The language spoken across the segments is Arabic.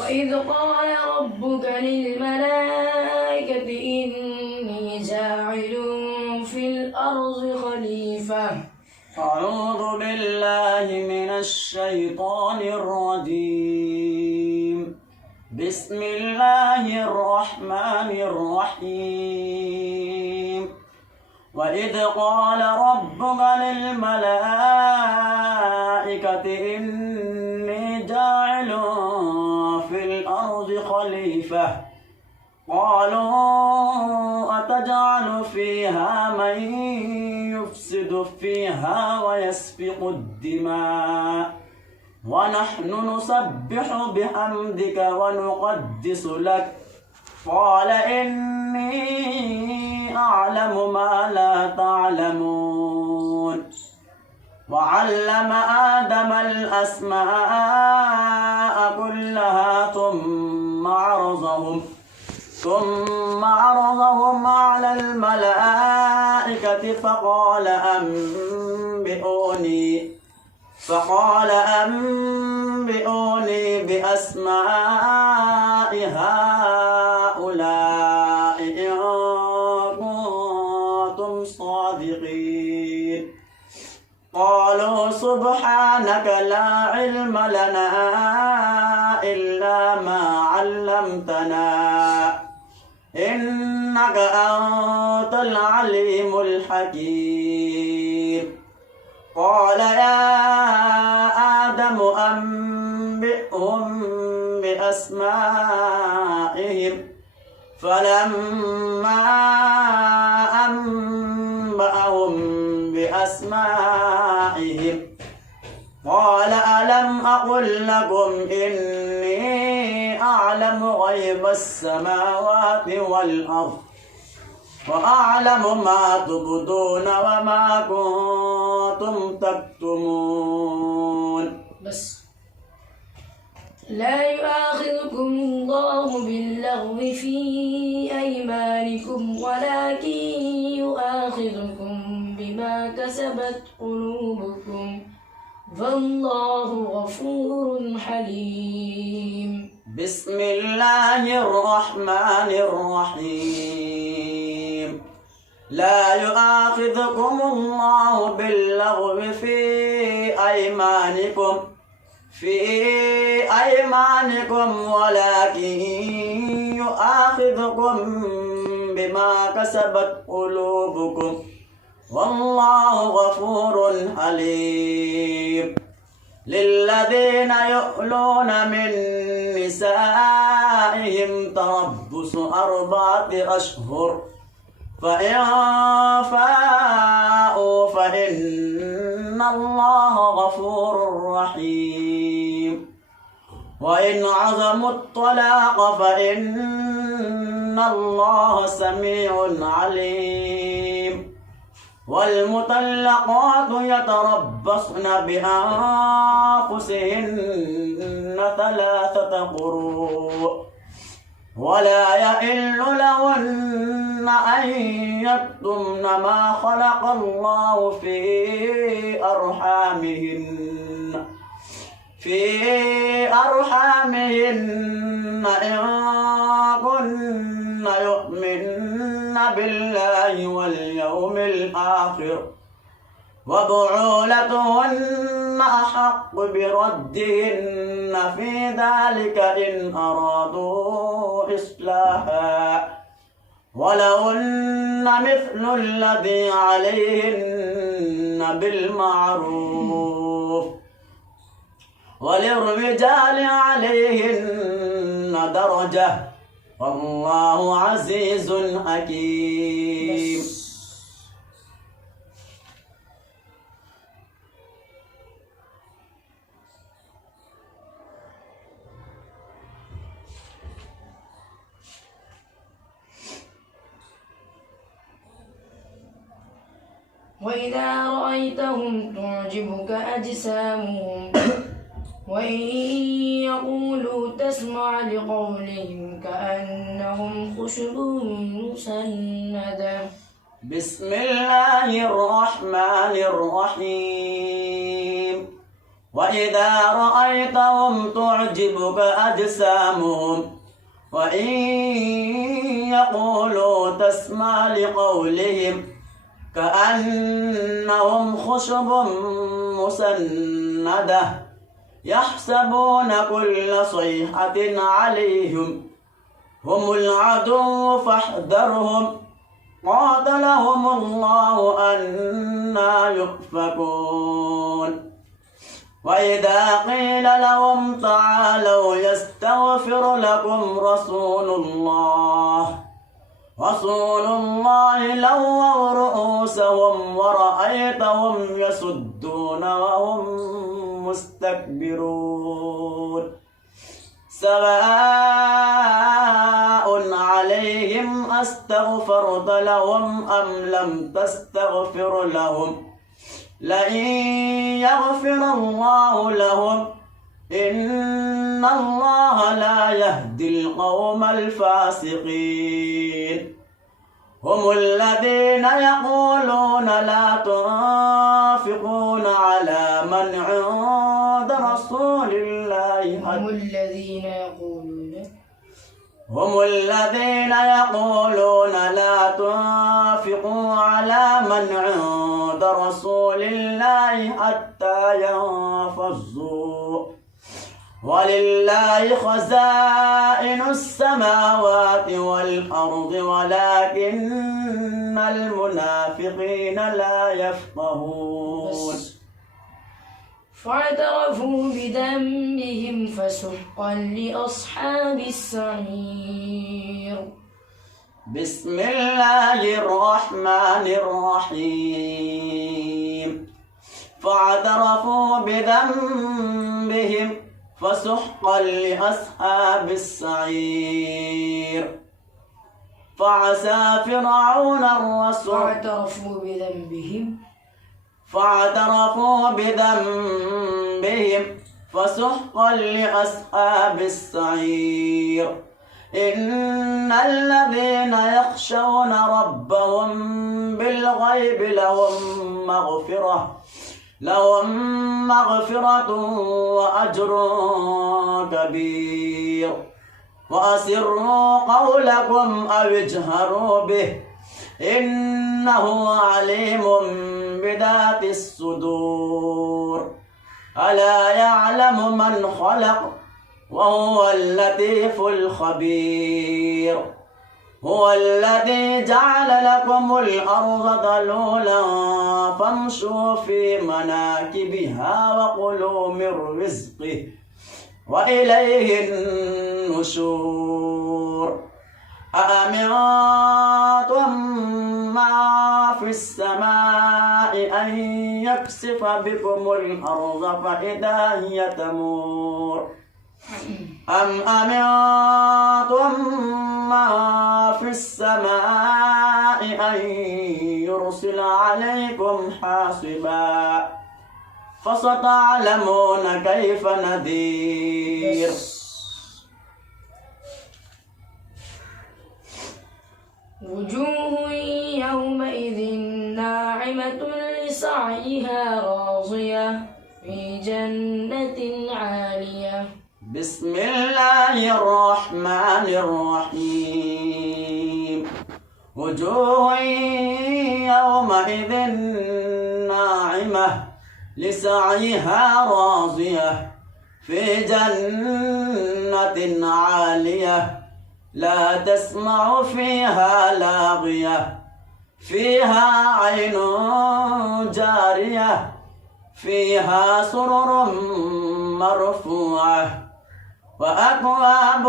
وإذ قال ربك للملائكة إني جاعل في الأرض خليفة. أعوذ بالله من الشيطان الرجيم. بسم الله الرحمن الرحيم. وإذ قال ربك للملائكة إني جاعل في الأرض خليفة قالوا أتجعل فيها من يفسد فيها ويسفك الدماء ونحن نسبح بحمدك ونقدس لك قال إني أعلم ما لا تعلمون. وعلم آدم الأسماء كلها ثم عرضهم على الملائكة فقال أنبئوني بأسماء هؤلاء إن كنتم صادقين. قالوا سبحانك لا علم لنا إلا ما علمتنا إنك أنت العليم الحكيم. قال يا آدم أنبئهم بأسمائهم فلما أنبأهم بأسمائهم قال ألم أقل لكم إني أعلم غيب السماوات والأرض وأعلم ما تبدون وما كنتم تكتمون. بس لا يؤاخذكم الله باللغو في أيمانكم ولكن يؤاخذكم بما كسبت قلوبكم فالله غفور حليم. بسم الله الرحمن الرحيم. لا يؤاخذكم الله باللغو في أيمانكم ولكن يؤاخذكم بما كسبت قلوبكم والله غفور حليم. للذين يؤلون من نسائهم تربص 4 أشهر فإن فاءوا فإن الله غفور رحيم. وإن عزموا الطلاق فإن الله سميع عليم. والمطلقات يتربصن بأنفسهن 3 قروء ولا يحل لهن أن يكتمن ما خلق الله في أرحامهن إن كن يؤمن بالله واليوم الآخر وبعولتهن أحق بردهن في ذلك إن أرادوا إصلاحا ولهن مثل الذي عليهن بالمعروف وللرجال عليهن درجة والله عزيز حكيم. وإذا رأيتهم تعجبك أجسامهم وإن يقولوا تسمع لقولهم كأنهم خشب مسندة. بسم الله الرحمن الرحيم. وإذا رأيتهم تعجبك أجسامهم وإن يقولوا تسمع لقولهم كأنهم خشب مسندة يحسبون كل صيحة عليهم هم العدو فاحذرهم قاتلهم الله أنا يؤفكون وإذا قيل لهم تعالوا يستغفر لكم رسول الله لووا رؤوسهم ورأيتهم يصدون وهم مستكبرون سواء عليهم أستغفرت لهم أم لم تستغفر لهم لئن يغفر الله لهم إن الله لا يهدي القوم الفاسقين هم الذين يقولون لا تنفقون على من عند رسول الله هم الذين يقولون لا تنفقوا على من عند رسول الله حتى ينفضوا ولله خزائن السماوات والأرض ولكن المنافقين لا يفقهون فاعترفوا بذنبهم فسحقا لأصحاب السعير بسم الله الرحمن الرحيم فاعترفوا بذنبهم فسحقا لأصحاب السعير فعسى فرعون الرسول فاعترفوا بذنبهم فسحقا لأصحاب السعير إن الذين يخشون ربهم بالغيب لهم مغفرة وأجر كبير وأسروا قولكم أو اجهروا به إنه عليم بذات الصدور ألا يعلم من خلق وهو اللطيف الخبير هو الذي جعل لكم الأرض ذلولا فامشوا في مناكبها وكلوا من رزقه وإليه النشور أأمنتم ما في السماء أن يكسف بكم الأرض فإذا هي تمور أم أمنتم ما في السماء أن يرسل عليكم حاصبا فستعلمون كيف نذير وجوه يومئذ ناعمة لسعيها راضية في جنة عالية بسم الله الرحمن الرحيم وجوه يومئذ ناعمة لسعيها راضية في جنة عالية لا تسمع فيها لاغية فيها عين جارية فيها سرر مرفوعة وأكواب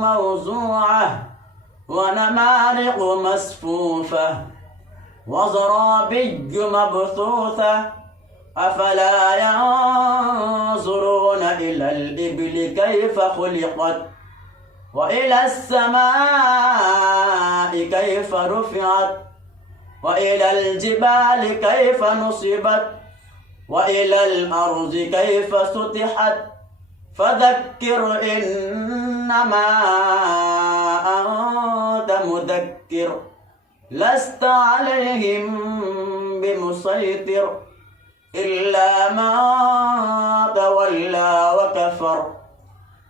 موضوعة ونمارق مصفوفة وزرابي مبثوثة أفلا ينظرون إلى الإبل كيف خلقت وإلى السماء كيف رفعت وإلى الجبال كيف نصبت وإلى الأرض كيف سطحت فذكر إنما أنت مذكر لست عليهم بمسيطر إلا من تولى وكفر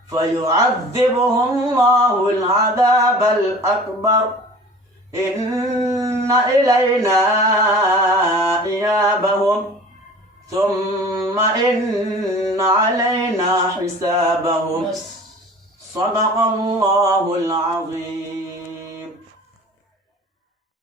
فيعذبه الله العذاب الأكبر إن إلينا إيابهم ثم إن علينا حسابهم. صدق الله العظيم.